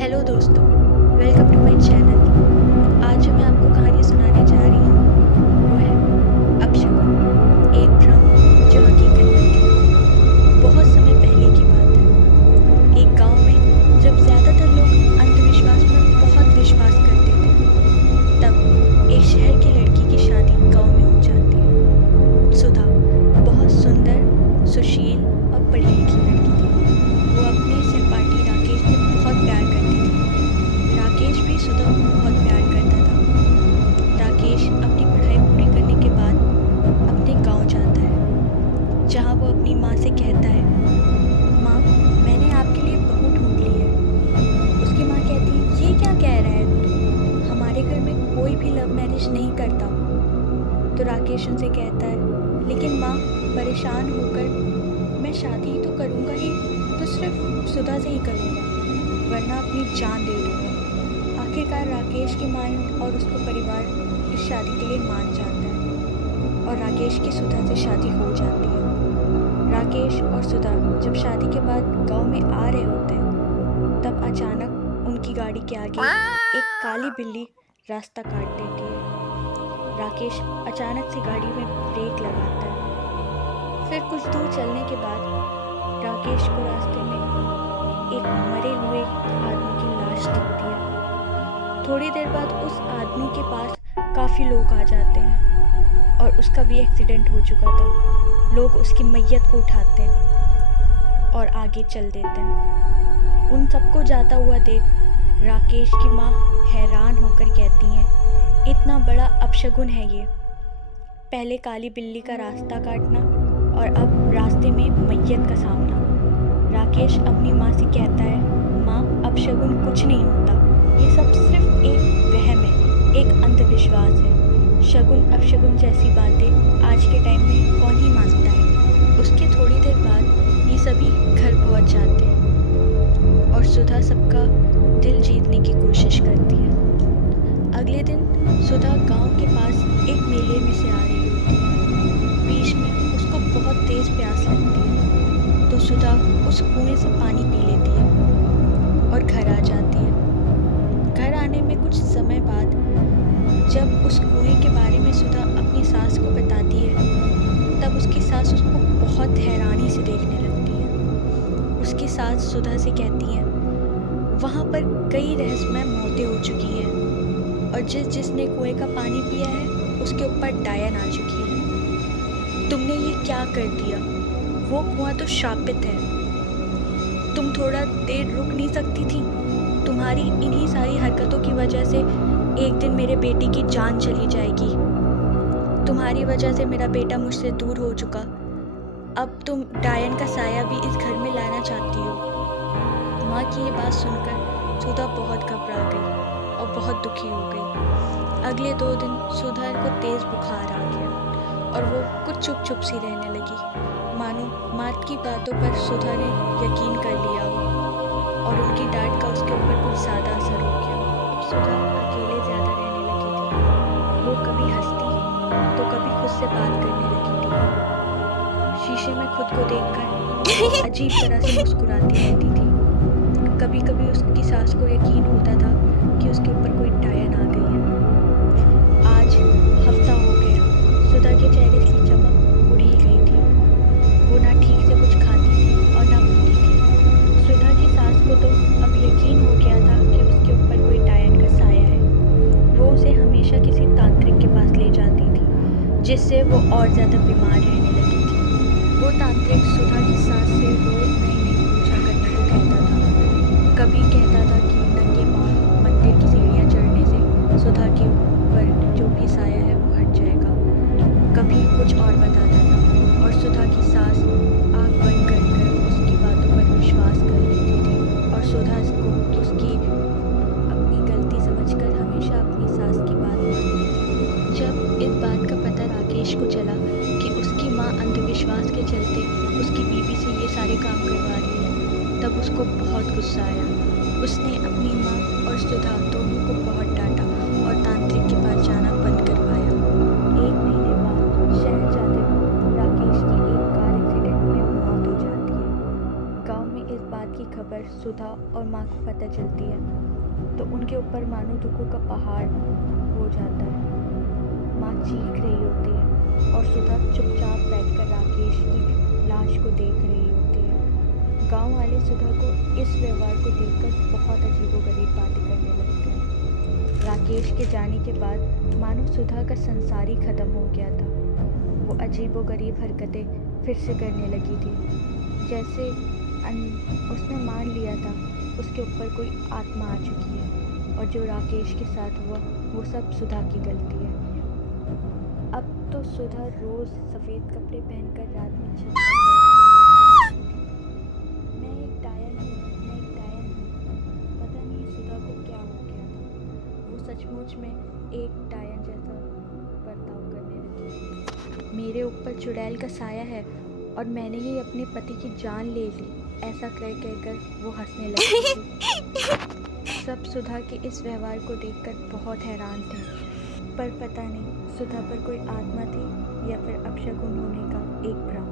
Hello दोस्तों, welcome to my channel. आज जो मैं आपको कहानी सुनाने जा रही हूँ वो है अपशगुन, एक भ्रम जो हकीकत बन गया। बहुत समय पहले की बात है। एक गांव में जब ज़्यादातर लोग अंधविश्वास में बहुत विश्वास करते थे, तब एक शहर की लड़की की शादी गांव में हो जाती है। सुधा बहुत सुंदर, सुशील और पढ़ी लिखी लड़की थी। वो अपने सहपाठी राकेश से बहुत प्यार करती थी। राकेश भी सुधा को बहुत प्यार करता था। राकेश अपनी पढ़ाई पूरी करने के बाद अपने गांव जाता है, जहां वो अपनी माँ से कहता है, माँ, मैंने आपके लिए बहू ढूंढ ली है। उसकी माँ कहती है, ये क्या कह रहा है तू? हमारे घर में कोई भी लव मैरिज नहीं करता। तो राकेश उनसे कहता है, लेकिन माँ, परेशान होकर मैं शादी तो करूँगा ही, तो सिर्फ सुधा से ही करूँगा, वरना अपनी जान दे दूँगा। आखिरकार राकेश की माँ और उसका परिवार इस शादी के लिए मान जाता है और राकेश की सुधा से शादी हो जाती है। राकेश और सुधा जब शादी के बाद गांव में आ रहे होते हैं, तब अचानक उनकी गाड़ी के आगे एक काली बिल्ली रास्ता काट देती है। राकेश अचानक से गाड़ी में ब्रेक लगाता है। फिर कुछ दूर चलने के बाद राकेश को रास्ते में एक मरे हुए आदमी की लाश दिखती है। थोड़ी देर बाद उस आदमी के पास काफ़ी लोग आ जाते हैं और उसका भी एक्सीडेंट हो चुका था। लोग उसकी मैयत को उठाते हैं और आगे चल देते हैं। उन सबको जाता हुआ देख राकेश की माँ हैरान होकर कहती हैं, इतना बड़ा अपशगुन है ये। पहले काली बिल्ली का रास्ता काटना और अब रास्ते में मैयत का सामना। राकेश अपनी माँ से कहता है, माँ, अपशगुन कुछ नहीं होता, ये सब सिर्फ एक वहम है, एक अंधविश्वास है। शगुन अपशगुन जैसी बातें आज के टाइम में कौन ही मानता है। उसके थोड़ी देर बाद ये सभी घर पहुंच जाते हैं और सुधा सबका दिल जीतने की कोशिश करती है। अगले दिन सुधा गांव के पास एक मेले में से आ रही होती है। बीच में उसको बहुत तेज प्यास लगती है, तो सुधा उस कुएं से पानी पी लेती है और घर आ जाती है। घर आने में कुछ समय बाद जब उस कुएं के बारे में सुधा अपनी सास को बताती है, तब उसकी सास उसको बहुत हैरानी से देखने लगती है। उसकी सास सुधा से कहती है, वहाँ पर कई रहस्यमय मौतें हो चुकी हैं और जिसने कुएं का पानी पिया है उसके ऊपर डायन आ चुकी है। तुमने ये क्या कर दिया? वो कुआं तो शापित है। तुम थोड़ा देर रुक नहीं सकती थी? तुम्हारी इन्हीं सारी हरकतों की वजह से एक दिन मेरे बेटे की जान चली जाएगी। तुम्हारी वजह से मेरा बेटा मुझसे दूर हो चुका। अब तुम डायन का साया भी इस घर में लाना चाहती हो। माँ की ये बात सुनकर सुधा बहुत घबरा गई और बहुत दुखी हो गई। अगले 2 दिन सुधा को तेज बुखार आ गया और वो कुछ चुप चुप सी रहने लगी, मानो माँ की बातों पर सुधा ने यकीन कर लिया हो और उनकी डांट का उसके ऊपर कुछ ज़्यादा असर हो गया। अब सुधा अकेले ज़्यादा रहने लगी थी। वो कभी हंसती तो कभी खुद से बात करने लगी थी। शीशे में खुद को देखकर अजीब तरह से मुस्कुराती रहती थी। कभी कभी उसकी सास को यकीन होता था कि उसके ऊपर कोई डायन आ गई है। आज हफ्ता हो गया, सुधा के चेहरे की चमक उड़ ही गई थी। वो ना ठीक से कुछ खाती थी और ना पीती थी। सुधा की सास को तो अब यकीन हो गया था कि उसके ऊपर कोई डायन का साया है। वो उसे हमेशा किसी तांत्रिक के पास ले जाती थी, जिससे वो और ज़्यादा बीमार रहने लगी थी। वो तांत्रिक सुधा की सास से रोज़ नई नई पूजा करने को कहता था। कभी कहता था कि नंगे पाँव मंदिर की सीढ़ियाँ चढ़ने से सुधा के ऊपर जो भी साया है वो हट जाएगा। कभी कुछ और बताता था और सुधा की सास आँख बंद कर उसकी बातों पर विश्वास कर लेती थी और सुधा को उसकी अपनी गलती समझकर हमेशा अपनी सास की बात मानती थी। जब इस बात का पता राकेश को चला कि उसकी माँ अंधविश्वास के चलते उसकी बीवी से ये सारे काम करवा रही है, तब उसको बहुत गुस्सा आया। उसने अपनी माँ और सुधा दोनों को बहुत डांटा और तांत्रिक के पास जाना बंद करवाया। 1 महीने बाद शहर जाते वक्त राकेश की एक कार एक्सीडेंट में मौत हो जाती है। गांव में इस बात की खबर सुधा और माँ को पता चलती है तो उनके ऊपर मानो दुखों का पहाड़ हो जाता है। माँ चीख रही होती है और सुधा चुपचाप बैठकर राकेश की लाश को देख रही होती है। गांव वाले सुधा को इस व्यवहार को देखकर बहुत अजीबोगरीब बातें करने लगते हैं। राकेश के जाने के बाद मानो सुधा का संसार ही खत्म हो गया था। वो अजीबोगरीब हरकतें फिर से करने लगी थी, जैसे उसने मान लिया था उसके ऊपर कोई आत्मा आ चुकी है और जो राकेश के साथ हुआ वो सब सुधा की गलती है। अब तो सुधा रोज सफ़ेद कपड़े पहनकर रात में छत पर बैठती है। मैं एक डायन हूँ। पता नहीं सुधा को क्या हो गया था। वो सचमुच में एक डायन जैसा बर्ताव करने लगी। मेरे ऊपर चुड़ैल का साया है और मैंने ही अपने पति की जान ले ली, ऐसा कहकर वो हंसने लगी थी। सब सुधा के इस व्यवहार को देखकर बहुत हैरान थे, पर पता नहीं सुधा पर कोई आत्मा थी या फिर अपशगुन होने का एक भ्रम।